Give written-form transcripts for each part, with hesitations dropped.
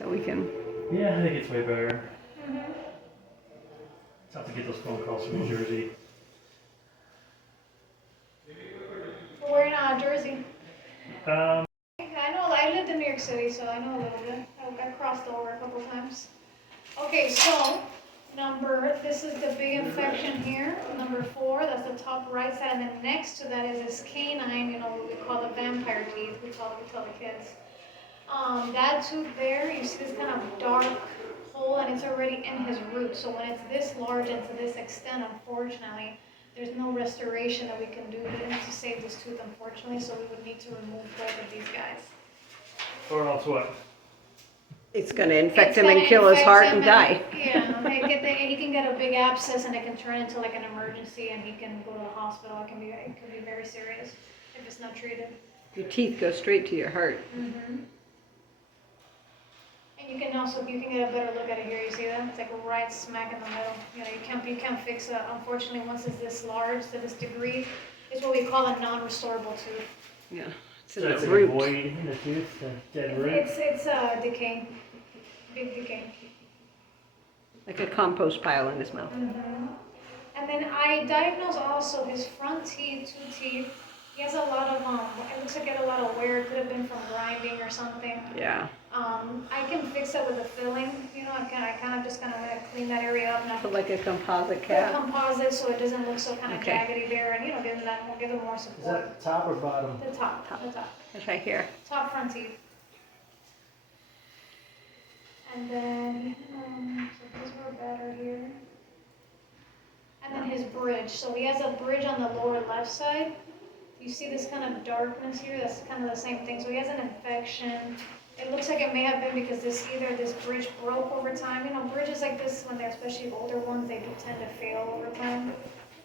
So we can. Yeah, I think it's way better. It's tough to get those phone calls from New Jersey. We're in Jersey. Um, I know, I lived in New York City, so I know a little bit. I crossed over a couple times. Okay, so this is the big infection here, number 4, that's the top right side, and then next to that is this canine, what we call the vampire teeth, we tell the kids. That tooth there, you see this kind of dark hole, and it's already in his root, so when it's this large and to this extent, unfortunately, there's no restoration that we can do to save this tooth, unfortunately, so we would need to remove both of these guys. or else what? It's going to infect him and kill his heart and die. Yeah, he can get a big abscess and it can turn into like an emergency and he can go to the hospital. It can be very serious if it's not treated. Your teeth go straight to your heart. Mm-hmm. And you can get a better look at it here. You see that? It's like right smack in the middle. You can't fix it. Unfortunately, once it's this large to this degree, it's what we call a non-restorable tooth. Yeah. So it's like a void in the tooth, a dead root? It's decay. Big decay. Like a compost pile in his mouth. Mm-hmm. And then I diagnosed also his front teeth, 2 teeth. He has a lot of, it looks like he had a lot of wear. It could have been from grinding or something. Yeah. I can fix it with a filling. I kind of just clean that area up. Put like a composite cap. A composite so it doesn't look so kind of jaggedy there, and give them more Is support. that top or bottom? The top. The top. It's right here. Top front teeth. And then, so these were better here. And then his bridge. So he has a bridge on the lower left side. You see this kind of darkness here? That's kind of the same thing. So he has an infection. It looks like it may have been because this bridge broke over time. Bridges like this, when they're especially older ones, they do tend to fail over time,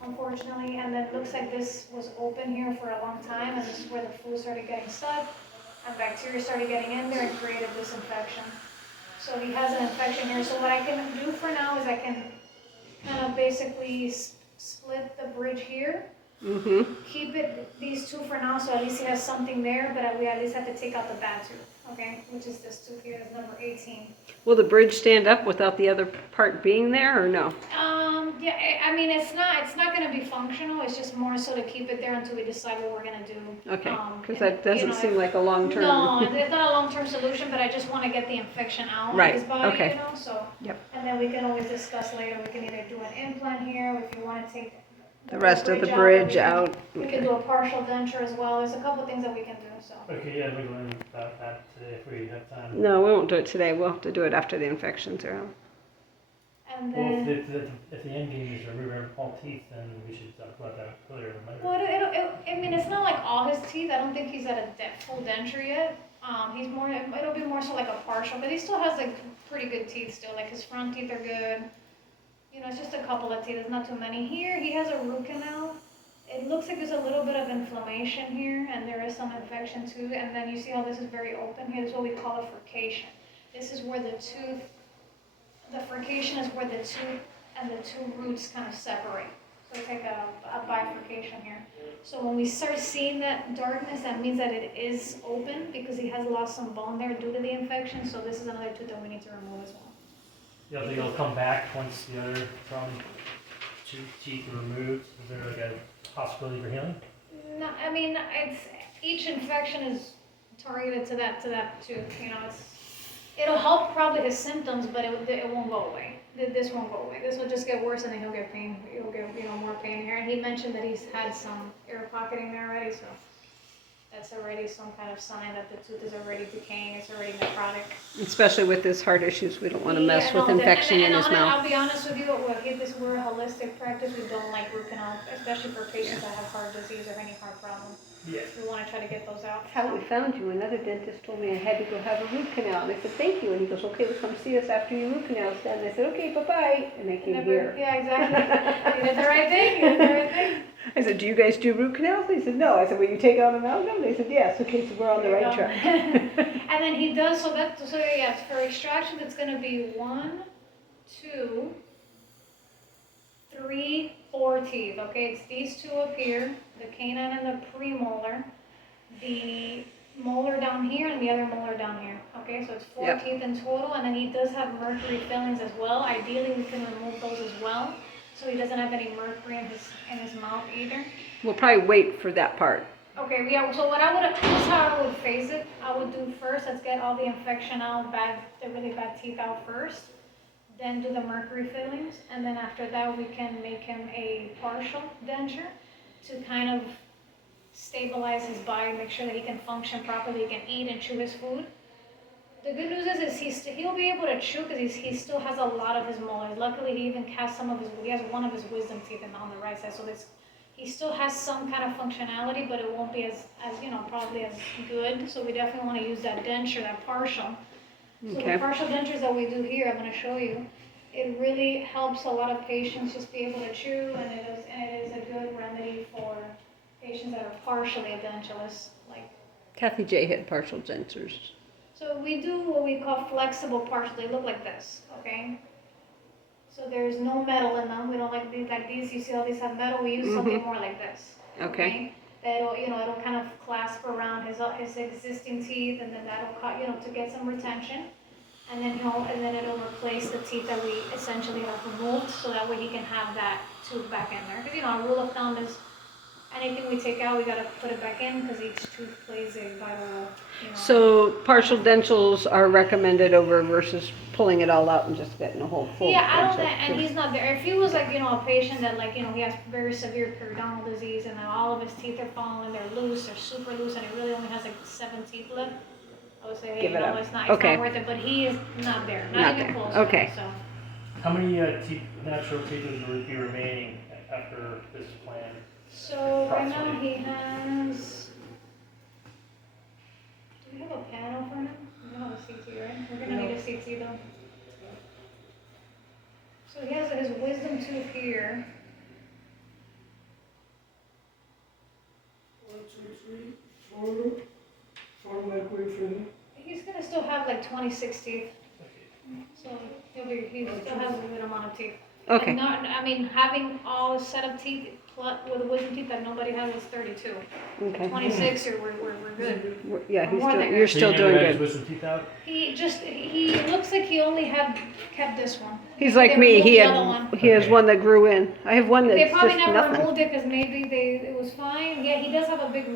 unfortunately. And then it looks like this was open here for a long time, and this is where the fluid started getting stuck, and bacteria started getting in there and created this infection. So he has an infection here. So what I can do for now is I can kind of basically split the bridge here. Mm-hmm. Keep these 2 for now, so at least he has something there, but we at least have to take out the bad tooth, okay? Which is this tooth here, that's number 18. Will the bridge stand up without the other part being there, or no? Yeah, I mean, it's not going to be functional. It's just more so to keep it there until we decide what we're going to do. Okay, because that doesn't seem like a long-term. No, it's not a long-term solution, but I just want to get the infection out of his body, Okay. So. Yep. And then we can always discuss later. We can either do an implant here, if you want to take the rest of the bridge out. We can do a partial denture as well. There's a couple things that we can do. So. Okay, yeah, we'll learn about that today if we have time. No, we won't do it today. We'll have to do it after the infections are out. And then, well, if the end game is to remove all teeth, then we should talk about that earlier. well, I mean, it's not like all his teeth. I don't think he's at a full denture yet. It'll be more so like a partial, but he still has like pretty good teeth still. Like his front teeth are good. It's just a couple of teeth. There's not too many. Here, he has a root canal. It looks like there's a little bit of inflammation here, and there is some infection too. And then you see how this is very open here. This is what we call a furcation. This is where the furcation is where the tooth and the 2 roots kind of separate. So it's like a bifurcation here. So when we start seeing that darkness, that means that it is open because he has lost some bone there due to the infection. So this is another tooth that we need to remove as well. You think it'll come back once the other from 2 teeth are removed? Is there like a possibility for healing? No, I mean, each infection is targeted to that tooth. It'll help probably his symptoms, but it won't go away. This won't go away. This will just get worse, and then he'll get pain. He'll get more pain here. And he mentioned that he's had some air pocketing there already, so that's already some kind of sign that the tooth is already decaying. It's already necrotic. Especially with his heart issues, we don't want to mess with infection in his mouth. I'll be honest with you, we're a holistic practice. We don't like root canal, especially for patients that have heart disease or any heart problem. Yeah. We want to try to get those out. How we found you. Another dentist told me I had to go have a root canal. And I said, thank you. And he goes, okay, well, come see us after your root canal's done. And I said, okay, bye-bye. And I came here. Yeah, exactly. You did the right thing. You did the right thing. I said, do you guys do root canals? They said, no. I said, will you take out amalgam? They said, yes. Okay, so we're on the right track. And then he does, so yeah, for extraction, it's going to be 1, 2, 3, 4 teeth, okay? It's these 2 up here, the canine and the premolar. The molar down here and the other molar down here. Okay, so it's 4 Yep. teeth in total, and then he does have mercury fillings as well. Ideally, we can remove those as well, so he doesn't have any mercury in his mouth either. We'll probably wait for that part. Okay, yeah, so what I would, this is how I would phase it. I would do first, let's get all the infection out, the really bad teeth out first, then do the mercury fillings, and then after that, we can make him a partial denture to kind of stabilize his body, make sure that he can function properly, he can eat and chew his food. The good news is he'll be able to chew because he still has a lot of his molars. Luckily, he even has he has one of his wisdom teeth on the right side, so he still has some kind of functionality, but it won't be as probably as good. So we definitely want to use that denture, that partial. So Okay. the partial dentures that we do here, I'm going to show you. It really helps a lot of patients just be able to chew, and it is a good remedy for patients that are partially edentulous. Like, Kathy J had partial dentures. so we do what we call flexible partial. They look like this, okay? So there's no metal in them. We don't like these. You see all these have metal. We use something more like this. Okay. That'll, it'll kind of clasp around his existing teeth, and then that'll cut, to get some retention. And then it'll replace the teeth that we essentially have removed, so that way he can have that tooth back in there. Because a rule of thumb is anything we take out, we gotta put it back in because each tooth plays a vital role. So partial dentals are recommended over versus pulling it all out and just getting a whole full. Yeah, I don't, dental. and he's not there. If he was like, a patient that he has very severe periodontal disease and then all of his teeth are falling, they're loose, they're super loose, and he really only has like 7 teeth left, I would say, hey, Give it up. it's not Okay. worth it. But he is not there, not Not even there. close. Okay. So. How many natural teeth would be remaining after this plan? So right now he has. Do we have a panel for him? We don't have a CT, right? We're gonna need a CT though. So he has his wisdom tooth here. 1, 2, 3, 4 like way further. He's gonna still have like 26 teeth. So he still has a good amount of teeth. Okay. And having all a set of teeth with the wisdom teeth that nobody has is 32. Okay. 26, or we're good. Yeah, More than you're good. still doing His good. wisdom teeth out? He looks like he only kept this one. He's like They me. removed He the other one. has Okay. one that grew in. I have one They that's probably just never nothing. removed it because maybe it was fine. Yeah, he does have a big